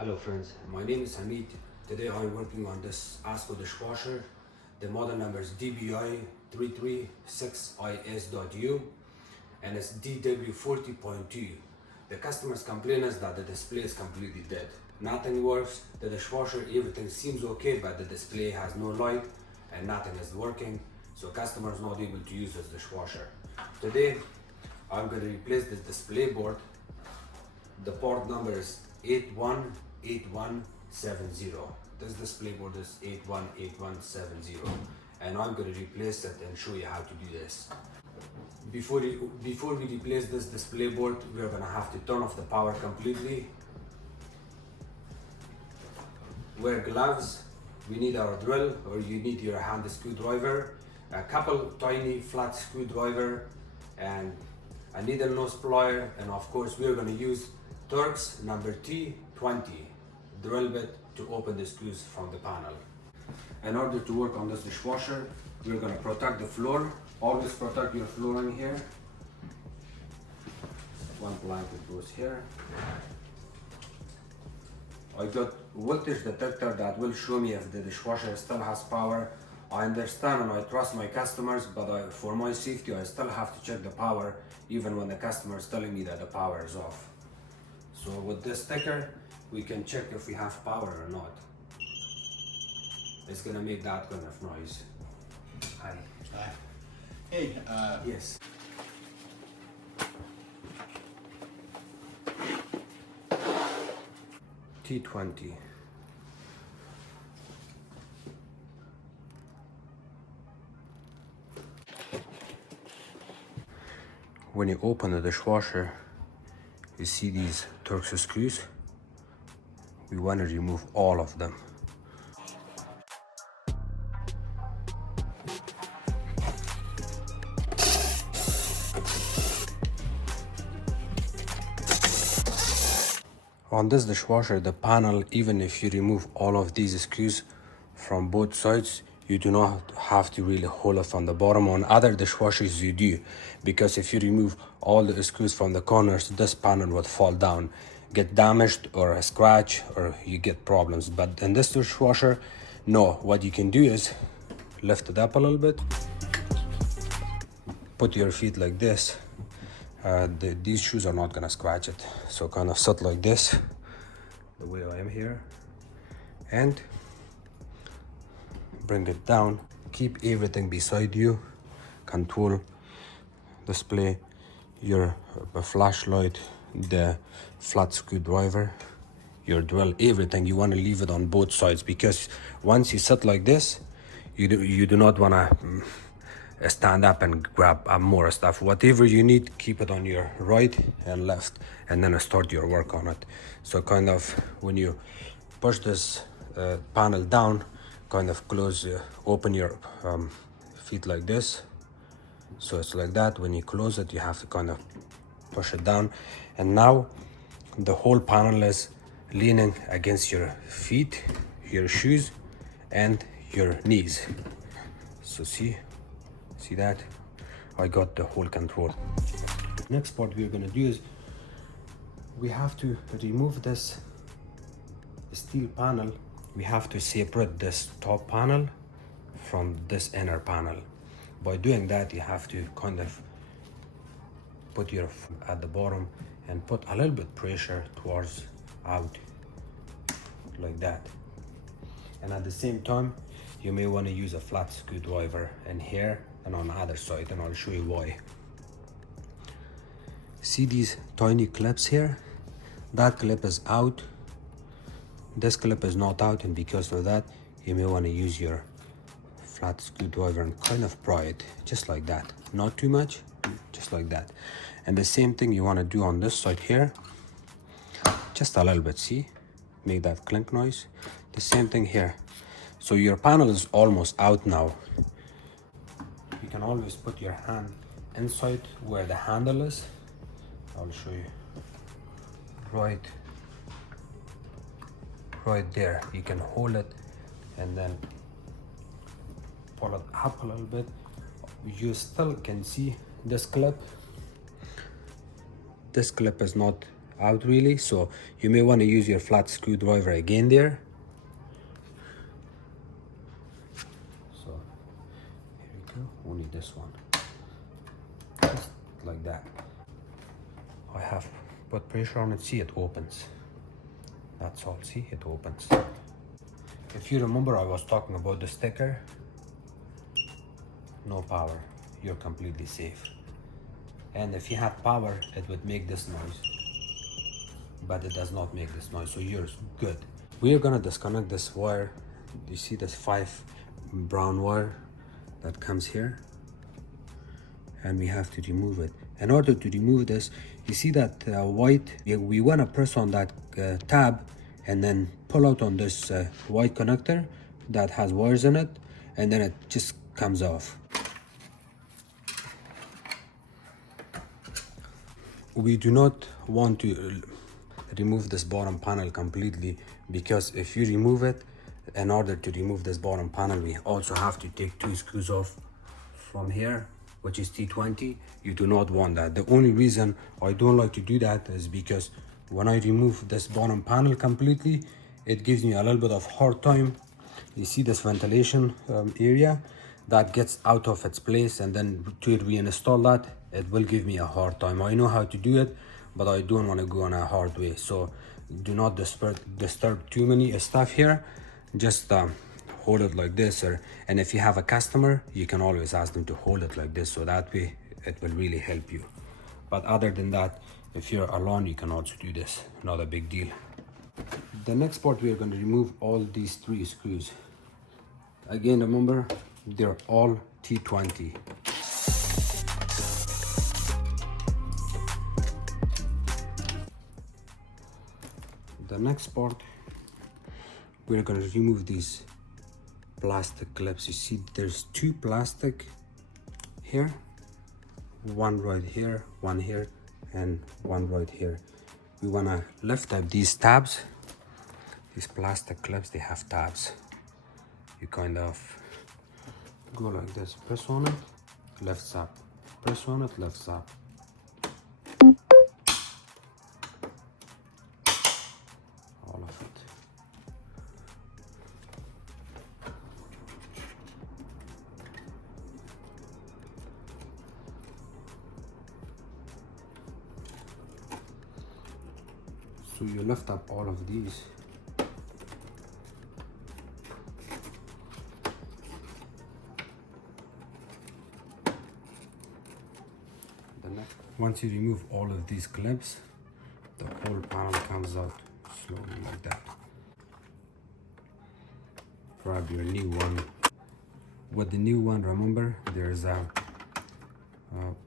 Hello friends, my name is Hamid. Today I'm working on this Asko dishwasher. The model number is DBI336IS.U and it's DW40.2. The customers complain us that the display is completely dead. Nothing works, the dishwasher, everything seems okay, but the display has no light and nothing is working. So customers not able to use this dishwasher. Today I'm going to replace this display board. The port number is 818170. This display board is 818170 and I'm going to replace it and show you how to do this. Before we replace this display board, we're going to have to turn off the power completely. Wear gloves. We need our drill, or you need your hand screwdriver, a couple tiny flat screwdriver, and a needle nose plier, and of course we're going to use Turk's number T20 drill bit to open the screws from the panel. In order to work on this dishwasher, we're going to protect the floor. Always protect your flooring here. One blanket goes here. I got voltage detector that will show me if the dishwasher still has power. I understand and I trust my customers, but for my safety I still have to check the power even when the customer is telling me that the power is off. So with this sticker, we can check if we have power or not. It's gonna make that kind of noise. Hi. Hi. Hey, Yes. T20. When you open the dishwasher, you see these Turk's screws. We want to remove all of them. On this dishwasher, the panel, even if you remove all of these screws from both sides, you do not have to really hold it from the bottom. On other dishwashers you do, because if you remove all the screws from the corners, this panel would fall down, get damaged or a scratch, or you get problems. But in this dishwasher, no. What you can do is lift it up a little bit, put your feet like this. These shoes are not gonna scratch it, so kind of sit like this, the way I am here, and bring it down. Keep everything beside you. Control display, your flashlight, the flat screwdriver, your drill, everything. You want to leave it on both sides, because once you sit like this, you do not want to stand up and grab more stuff. Whatever you need, keep it on your right and left, and then start your work on it. So kind of when you push this panel down, kind of close, open your feet like this. So it's like that. When you close it, you have to kind of push it down, and now the whole panel is leaning against your feet, your shoes, and your knees. So see that? I got the whole control. Next part we're gonna do is we have to remove this steel panel. We have to separate this top panel from this inner panel. By doing that, you have to kind of put your foot at the bottom and put a little bit pressure towards out, like that. And at the same time, you may want to use a flat screwdriver in here and on the other side, and I'll show you why. See these tiny clips here? That clip is out, this clip is not out, and because of that, you may want to use your flat screwdriver and kind of pry it, just like that. Not too much, just like that. And the same thing you want to do on this side here, just a little bit, see? Make that clink noise. The same thing here. So your panel is almost out now. You can always put your hand inside where the handle is. I'll show you. Right there. You can hold it and then pull it up a little bit. You still can see this clip. This clip is not out really, so you may want to use your flat screwdriver again there. So here we go, only this one, just like that. I have put pressure on it, see it opens. That's all, see it opens. If you remember, I was talking about the sticker. No power, you're completely safe. And if you had power, it would make this noise, but it does not make this noise, so you're good. We are gonna disconnect this wire. You see this 5 brown wire that comes here, and we have to remove it. In order to remove this, you see that white, we wanna press on that tab and then pull out on this white connector that has wires in it, and then it just comes off. We do not want to remove this bottom panel completely, because if you remove it, in order to remove this bottom panel, we also have to take 2 screws off from here, which is T20. You do not want that. The only reason I don't like to do that is because when I remove this bottom panel completely, it gives me a little bit of hard time. You see this ventilation area that gets out of its place, and then to reinstall that, it will give me a hard time. I know how to do it, but I don't want to go on a hard way. So do not disturb too many stuff here. Just hold it like this, and if you have a customer, you can always ask them to hold it like this, so that way it will really help you. But other than that, if you're alone, you can also do this, not a big deal. The next part, we are going to remove all these 3 screws. Again, remember, they're all T20. The next part, we're going to remove these plastic clips. You see there's 2 plastic here, one right here, one here, and one right here. We want to lift up these tabs. These plastic clips, they have tabs. You kind of go like this, press on it, lifts up, press on it, lifts up. All of it. So you lift up all of these. Once you remove all of these clips, the whole panel comes out slowly like that. Grab your new one. With the new one, remember, there's a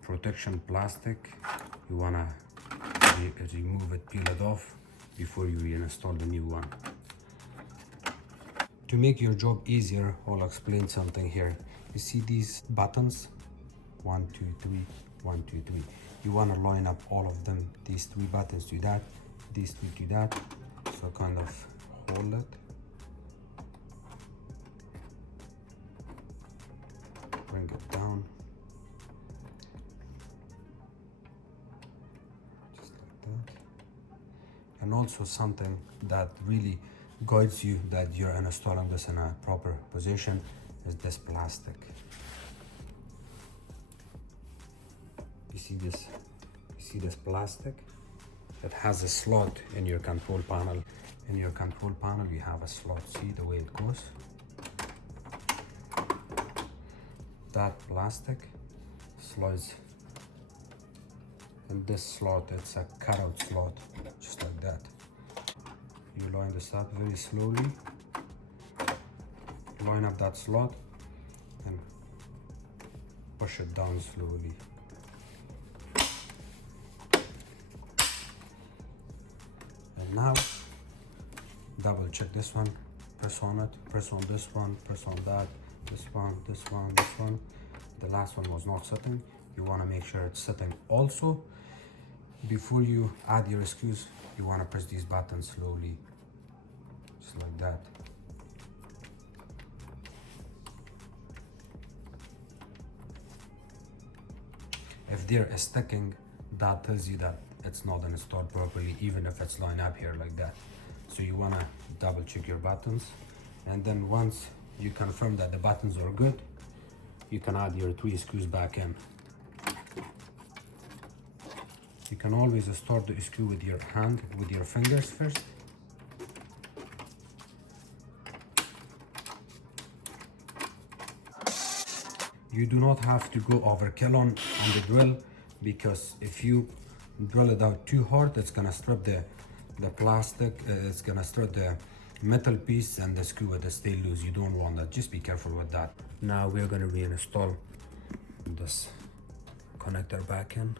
protection plastic. You wanna remove it, peel it off before you reinstall the new one. To make your job easier, I'll explain something here. You see these buttons? 1, 2, 3, 1, 2, 3. You want to line up all of them, these 3 buttons to that, these 3 to that. So kind of hold it, bring it down, just like that. And also something that really guides you that you're installing this in a proper position is this plastic. You see this plastic? It has a slot in your control panel. In your control panel, you have a slot. See the way it goes? That plastic slides in this slot. It's a cutout slot, just like that. You line this up very slowly. Line up that slot and push it down slowly. And now double check this one, press on it, press on this one, press on that, this one, this one, this one. The last one was not sitting. You want to make sure it's sitting also. Before you add your screws, you want to press these buttons slowly, just like that. If they're sticking, that tells you that it's not installed properly, even if it's lined up here like that. So you wanna double check your buttons, and then once you confirm that the buttons are good, you can add your 3 screws back in. You can always start the screw with your hand, with your fingers first. You do not have to go overkill on the drill, because if you drill it out too hard, it's gonna strip the plastic, it's gonna strip the metal piece, and the screw will stay loose. You don't want that. Just be careful with that. Now we're gonna reinstall this connector back in.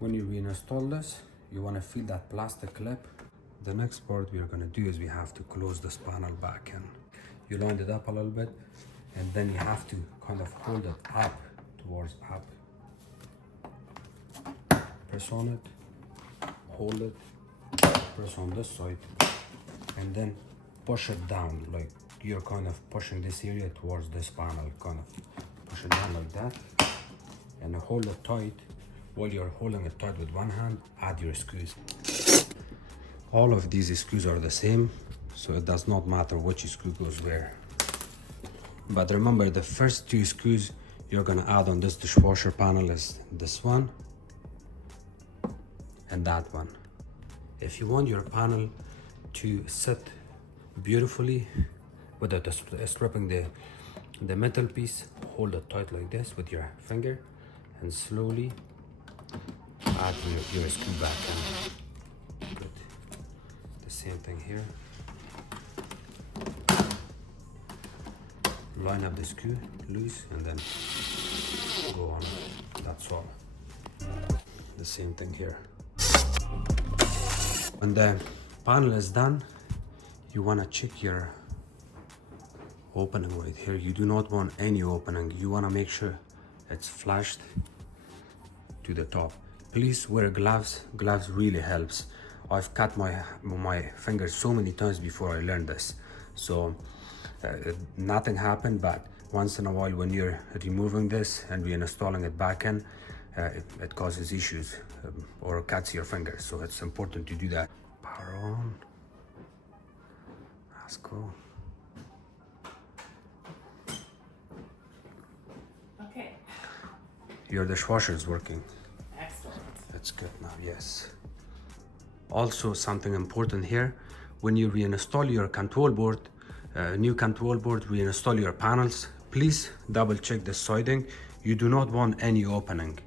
When you reinstall this, you wanna feel that plastic clip. The next part we're gonna do is we have to close this panel back in. You line it up a little bit, and then you have to kind of hold it up towards up. Press on it, hold it, press on this side, and then push it down, like you're kind of pushing this area towards this panel. Kind of push it down like that, and hold it tight. While you're holding it tight with one hand, add your screws. All of these screws are the same, so it does not matter which screw goes where. But remember, the first 2 screws you're gonna add on this dishwasher panel is this one and that one. If you want your panel to sit beautifully without stripping the metal piece, hold it tight like this with your finger and slowly add your screw back in. Good. The same thing here. Line up the screw loose and then go on. That's all. The same thing here. When the panel is done, you want to check your opening right here. You do not want any opening. You want to make sure it's flushed to the top. Please wear gloves. Gloves really helps. I've cut my fingers so many times before I learned this. So nothing happened, but once in a while when you're removing this and reinstalling it back in, it causes issues or cuts your fingers. So it's important to do that. Power on. Asko. Okay. Your dishwasher is working. Excellent. That's good now, yes. Also, something important here, when you reinstall your control board, new control board, reinstall your panels, please double check the siding. You do not want any opening.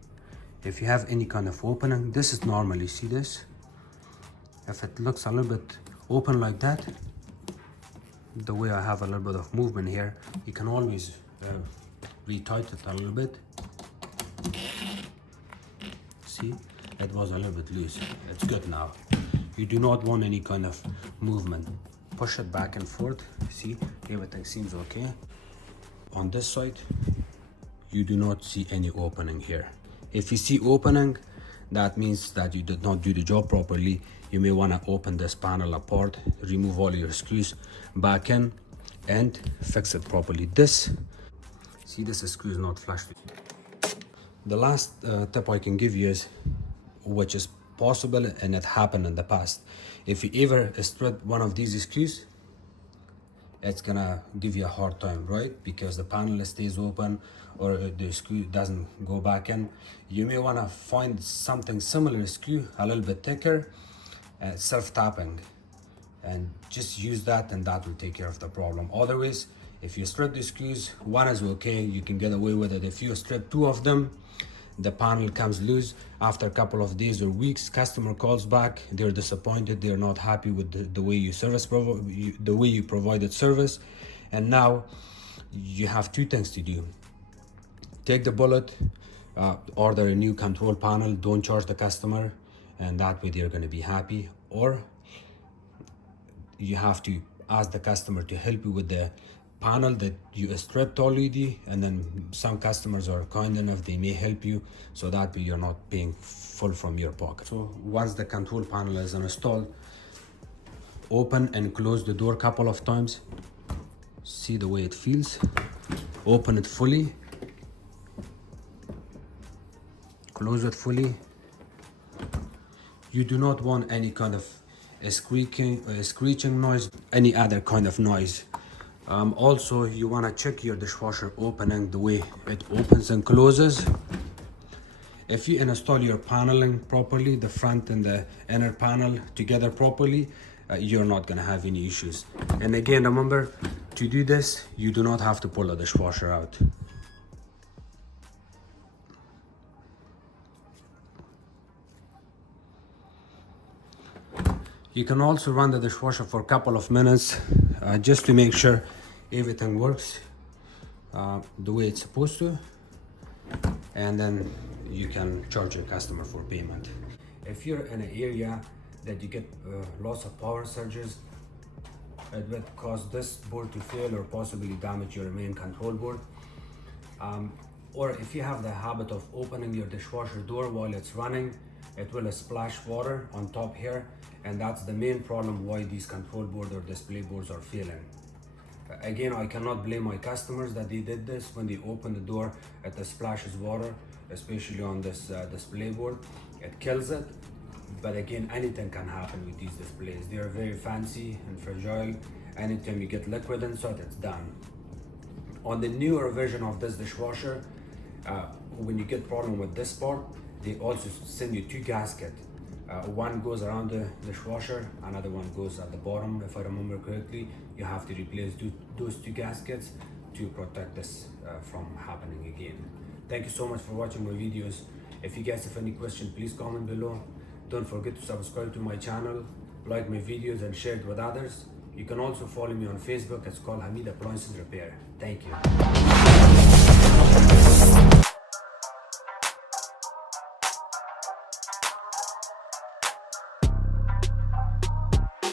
If you have any kind of opening, this is normal, you see this? If it looks a little bit open like that, the way I have a little bit of movement here, you can always retighten it a little bit. See, it was a little bit loose. It's good now. You do not want any kind of movement. Push it back and forth. See, everything seems okay. On this side, you do not see any opening here. If you see opening, that means that you did not do the job properly. You may want to open this panel apart, remove all your screws back in, and fix it properly. This screw is not flush. The last tip I can give you is, which is possible and it happened in the past. If you ever strip one of these screws, it's gonna give you a hard time, right? Because the panel stays open or the screw doesn't go back in. You may wanna find something similar screw, a little bit thicker, self-tapping, and just use that, and that will take care of the problem. Otherwise, if you strip the screws, one is okay, you can get away with it. If you strip 2 of them, the panel comes loose. After a couple of days or weeks, customer calls back, they're disappointed, they're not happy with the way you provided service. And now you have 2 things to do. Take the bullet, order a new control panel, don't charge the customer, and that way they're going to be happy. Or you have to ask the customer to help you with the panel that you stripped already, and then some customers are kind enough, they may help you, so that way you're not paying full from your pocket. So once the control panel is installed, open and close the door a couple of times. See the way it feels. Open it fully. close it fully. You do not want any kind of a screeching noise, any other kind of noise. Also, you want to check your dishwasher opening, the way it opens and closes. If you install your paneling properly, the front and the inner panel together properly, you're not going to have any issues. And again, remember, to do this, you do not have to pull the dishwasher out. You can also run the dishwasher for a couple of minutes just to make sure everything works the way it's supposed to, and then you can charge your customer for payment. If you're in an area that you get lots of power surges, it would cause this board to fail or possibly damage your main control board. Or if you have the habit of opening your dishwasher door while it's running, it will splash water on top here, and that's the main problem why these control board or display boards are failing. Again, I cannot blame my customers that they did this. When they open the door, it splashes water, especially on this display board. It kills it. But again, anything can happen with these displays. They are very fancy and fragile. Anytime you get liquid inside, it's done. On the newer version of this dishwasher, when you get problem with this part, they also send you two gaskets. One goes around the dishwasher, another one goes at the bottom. If I remember correctly, you have to replace those two gaskets to protect this from happening again. Thank you so much for watching my videos. If you guys have any question, please comment below. Don't forget to subscribe to my channel, like my videos and share it with others. You can also follow me on Facebook. It's called Hamid Appliances Repair. Thank you.